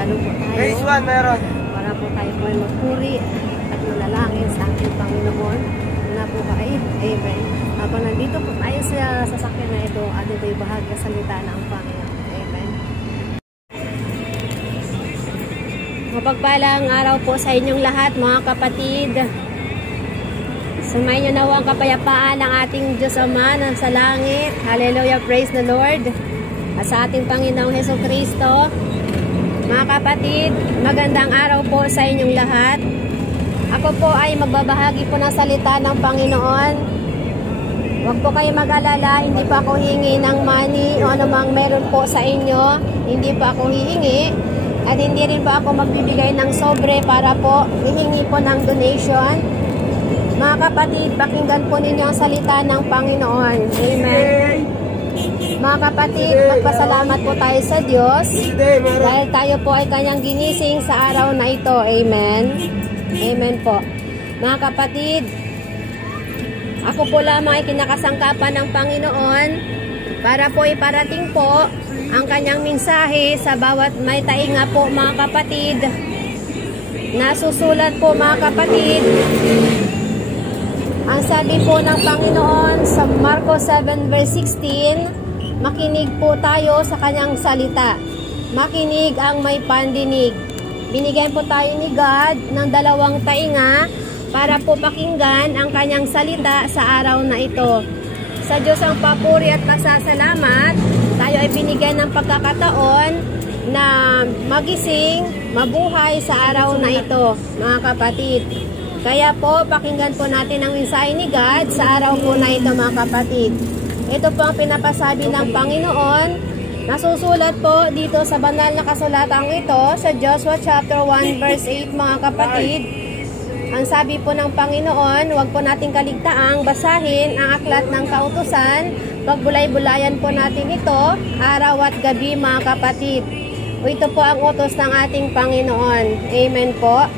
magano po tayo. Phase 1 meron. Para po tayo po ay magpuri at manalangin sa ating Panginoon. Na po kayo. Amen. Habang nandito po tayo sa sasakyan na ito, at ito'y bahagi sa salita ng Panginoon. Amen. Mapagpalang araw po sa inyong lahat, mga kapatid. Sumayin nyo na ang kapayapaan ng ating Diyos Ama na sa langit. Hallelujah, praise the Lord. At sa ating Panginoong Hesukristo. Mga kapatid, magandang araw po sa inyong lahat. Ako po ay magbabahagi po ng salita ng Panginoon. Huwag po kayo mag-alala, hindi pa ako hihingi ng money o anumang meron po sa inyo. Hindi pa ako hihingi. At hindi rin pa ako magbibigay ng sobre para po hihingi po ng donation. Mga kapatid, pakinggan po ninyo ang salita ng Panginoon. Amen. Mga kapatid, magpasalamat po tayo sa Diyos dahil tayo po ay kanyang ginising sa araw na ito. Amen. Amen po. Mga kapatid, ako po lamang ay kinakasangkapan ng Panginoon para po iparating po ang kanyang mensahe sa bawat may tainga po, mga kapatid. Nasusulat po, mga kapatid. Ang sabi po ng Panginoon sa Marcos 7 verse 16, makinig po tayo sa kanyang salita. Makinig ang may pandinig. Binigyan po tayo ni God ng 2 tainga para po pakinggan ang kanyang salita sa araw na ito. Sa Diyos ang papuri at pasasalamat, tayo ay binigyan ng pagkakataon na magising, mabuhay sa araw na ito, mga kapatid. Kaya po, pakinggan po natin ang mensahe ni God sa araw po na ito, mga kapatid. Ito po ang pinapasabi ng Panginoon. Nasusulat po dito sa banal na kasulatang ito sa Joshua chapter 1 verse 8, mga kapatid. Ang sabi po ng Panginoon, huwag po nating kaligtaang basahin ang aklat ng kautusan. Pagbulay-bulayan po natin ito, araw at gabi, mga kapatid. Ito po ang utos ng ating Panginoon. Amen po.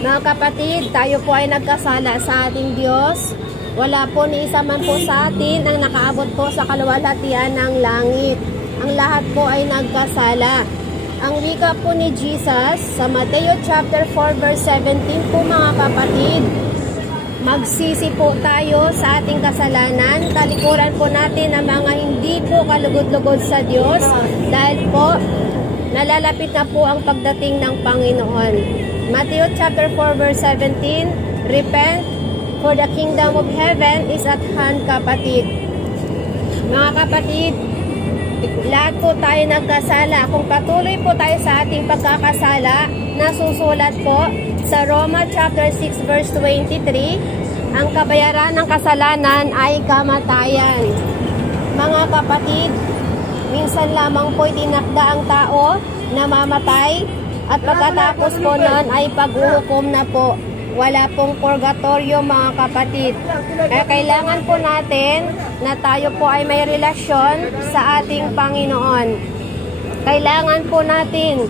Mga kapatid, tayo po ay nagkasala sa ating Diyos. Wala po ni isa man po sa atin ang nakaabot po sa kaluwalhatian ng langit. Ang lahat po ay nagkasala. Ang wika po ni Jesus sa Mateo chapter 4 verse 17 po, mga kapatid, magsisi po tayo sa ating kasalanan. Talikuran po natin ang mga hindi po kalugod-lugod sa Diyos dahil po nalalapit na po ang pagdating ng Panginoon. Matthew chapter 4 verse 17, repent, for the kingdom of heaven is at hand, kapatid. Mga kapatid, lahat po tayo nagkasala. Kung patuloy po tayo sa ating pagkakasala, nasusulat po sa Roma chapter 6 verse 23, ang kabayaran ng kasalanan ay kamatayan. Mga kapatid, minsan lamang po itinakda ang tao na mamatay at pagkatapos po nun ay paghuhukom na po. Wala pong purgatorio, mga kapatid. Kaya kailangan po natin na tayo po ay may relasyon sa ating Panginoon. Kailangan po natin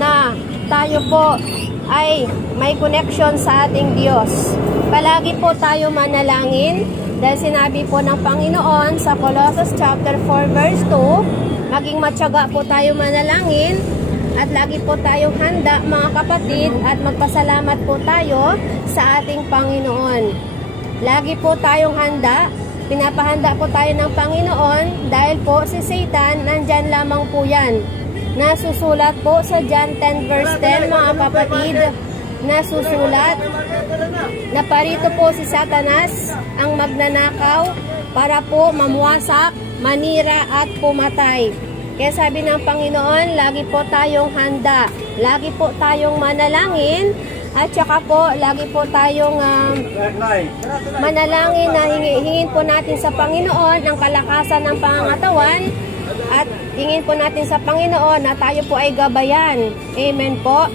na tayo po ay may connection sa ating Diyos. Palagi po tayo manalangin dahil sinabi po ng Panginoon sa Colossus chapter 4 verse 2, maging matyaga po tayo manalangin at lagi po tayong handa, mga kapatid, at magpasalamat po tayo sa ating Panginoon. Lagi po tayong handa, pinapahanda po tayo ng Panginoon dahil po si Satan, nandyan lamang po yan. Nasusulat po sa John 10 verse 10, mga kapatid, nasusulat na parito po si Satanas ang magnanakaw para po mamuwasak, manira at pumatay. Kaya sabi ng Panginoon, lagi po tayong handa, lagi po tayong manalangin, at saka po, lagi po tayong manalangin na hingin po natin sa Panginoon ang kalakasan ng pangangatawan, at hingin po natin sa Panginoon na tayo po ay gabayan. Amen po.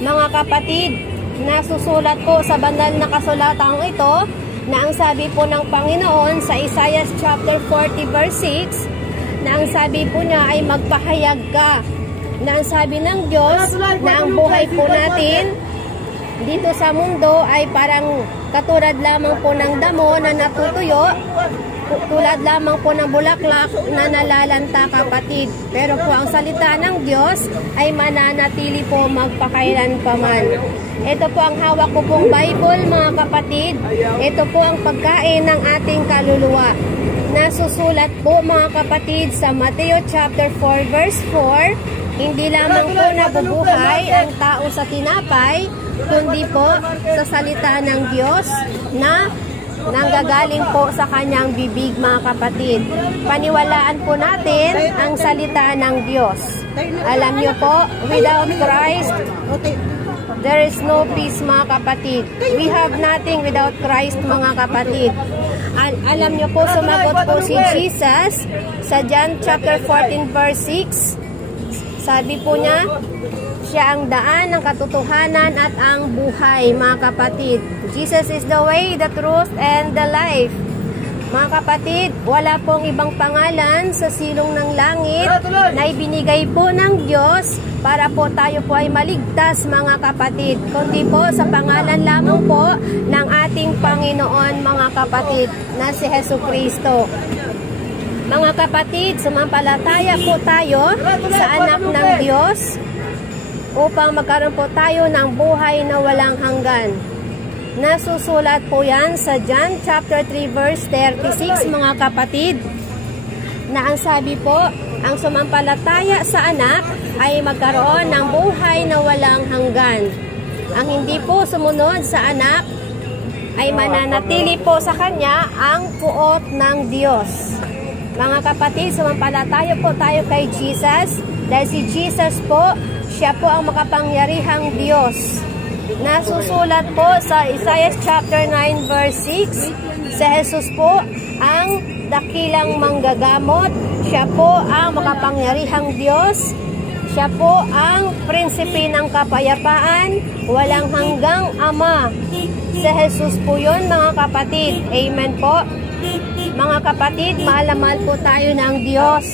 Mga kapatid, nasusulat po sa banal na kasulatang ito na ang sabi po ng Panginoon sa Isaiah chapter 40 verse 6, na ang sabi po niya ay magpahayag ka, na ang sabi ng Diyos na ang buhay po natin dito sa mundo ay parang katulad lamang po ng damo na natutuyo tulad lamang po ng bulaklak na nalalanta, kapatid. Pero po ang salita ng Diyos ay mananatili po magpakailanpaman. Ito po ang hawak ko pong Bible, mga kapatid. Ito po ang pagkain ng ating kaluluwa. Nasusulat po, mga kapatid, sa Mateo chapter 4 verse 4, hindi lamang po nabubuhay ang tao sa tinapay, kundi po sa salita ng Diyos na nanggagaling po sa kanyang bibig, mga kapatid. Paniwalaan po natin ang salita ng Diyos. Alam niyo po, without Christ, there is no peace, mga kapatid. We have nothing without Christ, mga kapatid. Alam niyo po, sumagot po si Jesus sa John chapter 14 verse 6. Sabi po niya, siya ang daan, ang katotohanan at ang buhay, mga kapatid. Jesus is the way, the truth, and the life. Mga kapatid, wala pong ibang pangalan sa silong ng langit na ibinigay po ng Diyos para po tayo po ay maligtas, mga kapatid, kundi po sa pangalan lamang po ng ating Panginoon, mga kapatid, na si Jesucristo. Mga kapatid, sumampalataya po tayo sa anak ng Diyos upang magkaroon po tayo ng buhay na walang hanggan. Nasusulat po yan sa John chapter 3 verse 36, mga kapatid, na ang sabi po, ang sumampalataya sa anak ay magkaroon ng buhay na walang hanggan. Ang hindi po sumunod sa anak ay mananatili po sa kanya ang puot ng Diyos. Mga kapatid, sumampalataya po tayo kay Jesus dahil si Jesus po, siya po ang makapangyarihang Diyos. Nasusulat po sa Isaiah chapter 9 verse 6, si Jesus po ang dakilang manggagamot, siya po ang makapangyarihang Diyos, siya po ang prinsipe ng kapayapaan, walang hanggang Ama. Si Jesus po yun, mga kapatid. Amen po. Mga kapatid, mahal na mahal po tayo ng Diyos.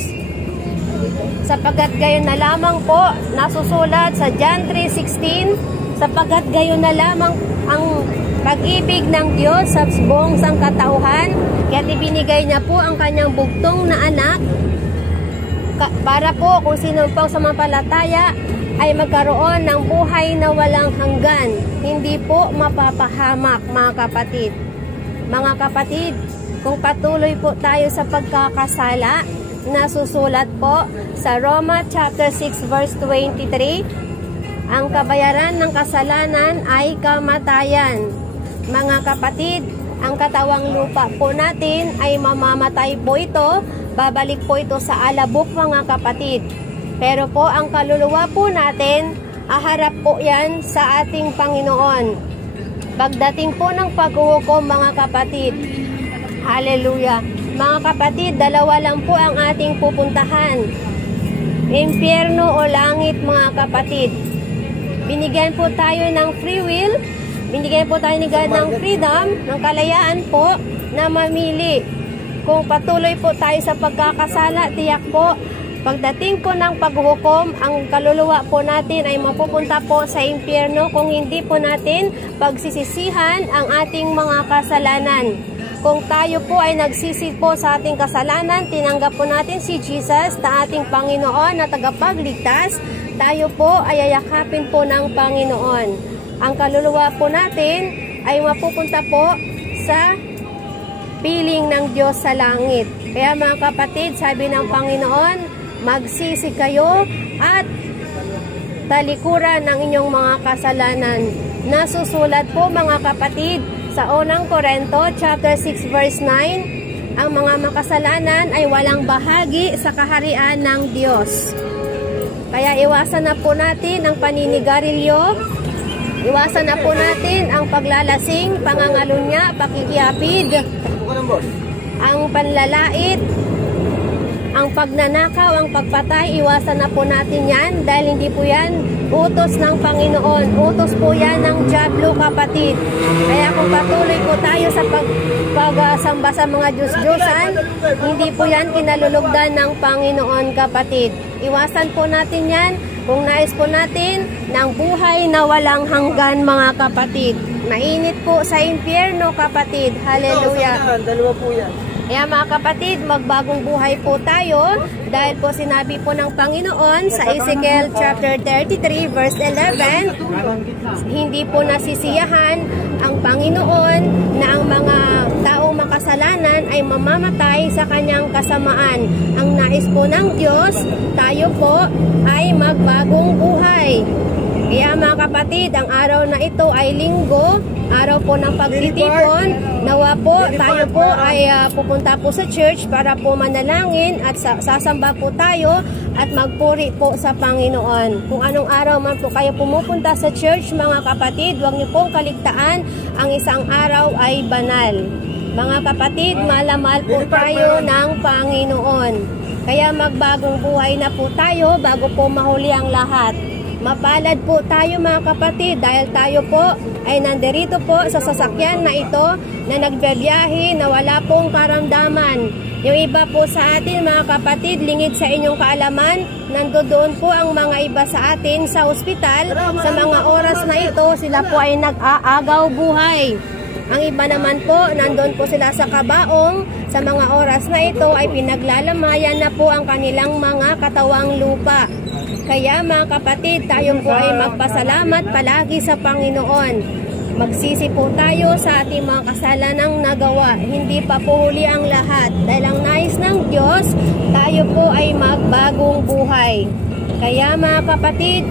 Sapagkat gayon na lamang po, nasusulat sa John 3:16, sapagkat gayon na lamang ang pag-ibig ng Diyos sa buong sangkatauhan, kaya't ibinigay niya po ang kanyang bugtong na anak para po kung sino pang sumampalataya ay magkaroon ng buhay na walang hanggan, hindi po mapapahamak, mga kapatid. Mga kapatid, kung patuloy po tayo sa pagkakasala, nasusulat po sa Roma chapter 6 verse 23, ang kabayaran ng kasalanan ay kamatayan. Mga kapatid, ang katawang lupa po natin ay mamamatay po ito, babalik po ito sa alabok, mga kapatid. Pero po ang kaluluwa po natin, aharap po yan sa ating Panginoon. Pagdating po ng paghuhukom, mga kapatid. Hallelujah. Mga kapatid, dalawa lang po ang ating pupuntahan. Impyerno o langit, mga kapatid. Binigyan po tayo ng free will. Binigyan po tayo ni God ng freedom, ng kalayaan po na mamili. Kung patuloy po tayo sa pagkakasala, tiyak po, pagdating po ng paghuhukom, ang kaluluwa po natin ay mapupunta po sa impyerno kung hindi po natin pagsisisihan ang ating mga kasalanan. Kung tayo po ay nagsisi po sa ating kasalanan, tinanggap po natin si Jesus na ating Panginoon na tagapagligtas, tayo po ay ayakapin po ng Panginoon. Ang kaluluwa po natin ay mapupunta po sa piling ng Diyos sa langit. Kaya mga kapatid, sabi ng Panginoon, magsisi kayo at talikuran ng inyong mga kasalanan. Nasusulat po, mga kapatid, sa unang Korinto chapter 6 verse 9, ang mga makasalanan ay walang bahagi sa kaharian ng Diyos. Kaya iwasan na po natin ang paninigarilyo, iwasan na po natin ang paglalasing, pangangalunya, pakikiyapid, ang panlalait, ang pagnanakaw, ang pagpatay, iwasan na po natin yan dahil hindi po yan utos ng Panginoon. Utos po yan ng Diablo, kapatid. Kaya kung patuloy po tayo sa pagsamba sa mga Diyos-Diyosan, hindi po yan kinalulugdan ng Panginoon, kapatid. Iwasan po natin yan kung nais po natin ng buhay na walang hanggan, mga kapatid. Mainit po sa impyerno, kapatid. Hallelujah. Dalawa po yan. Kaya mga kapatid, magbagong buhay po tayo dahil po sinabi po ng Panginoon sa Ezekiel chapter 33 verse 11, hindi po nasisiyahan ang Panginoon na ang mga taong makasalanan ay mamamatay sa kanyang kasamaan. Ang nais po ng Diyos, tayo po ay magbagong buhay. Kaya mga kapatid, ang araw na ito ay linggo, araw po ng pagtitipon. Nawa po, tayo po ay pupunta po sa church para po manalangin at sasamba po tayo at magpuri po sa Panginoon. Kung anong araw man po kayo pumupunta sa church, mga kapatid, huwag niyo pong kaligtaan, ang isang araw ay banal. Mga kapatid, malamal po tayo ng Panginoon. Kaya magbagong buhay na po tayo bago po mahuli ang lahat. Mapalad po tayo mga kapatid dahil tayo po ay nandirito po sa sasakyan na ito na nagbiyahe na wala pong karamdaman. Yung iba po sa atin mga kapatid, lingid sa inyong kaalaman, nandoon po ang mga iba sa atin sa ospital. Sa mga oras na ito, sila po ay nag-aagaw buhay. Ang iba naman po, nandun po sila sa kabaong. Sa mga oras na ito ay pinaglalamayan na po ang kanilang mga katawang lupa. Kaya mga kapatid, tayo po ay magpasalamat palagi sa Panginoon. Magsisi po tayo sa ating mga kasalanang nagawa. Hindi pa po huli ang lahat. Dahil ang nais ng Diyos, tayo po ay magbagong buhay. Kaya mga kapatid,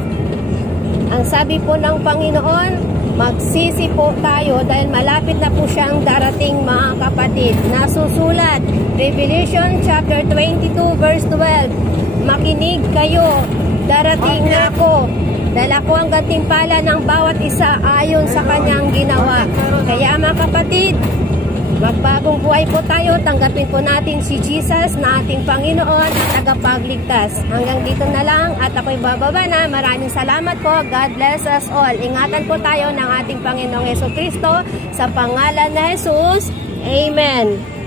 ang sabi po ng Panginoon, magsisi po tayo dahil malapit na po siyang darating mga kapatid. Nasusulat, Revelation chapter 22 verse 12, makinig kayo, darating na ako. Dahil ako ang gantimpala ng bawat isa ayon sa kanyang ginawa. Kaya mga kapatid, magbagong buhay po tayo. Tanggapin po natin si Jesus na ating Panginoon at tagapagligtas. Hanggang dito na lang at ako'y bababa na. Maraming salamat po. God bless us all. Ingatan po tayo ng ating Panginoong Jesucristo sa pangalan na Jesus. Amen.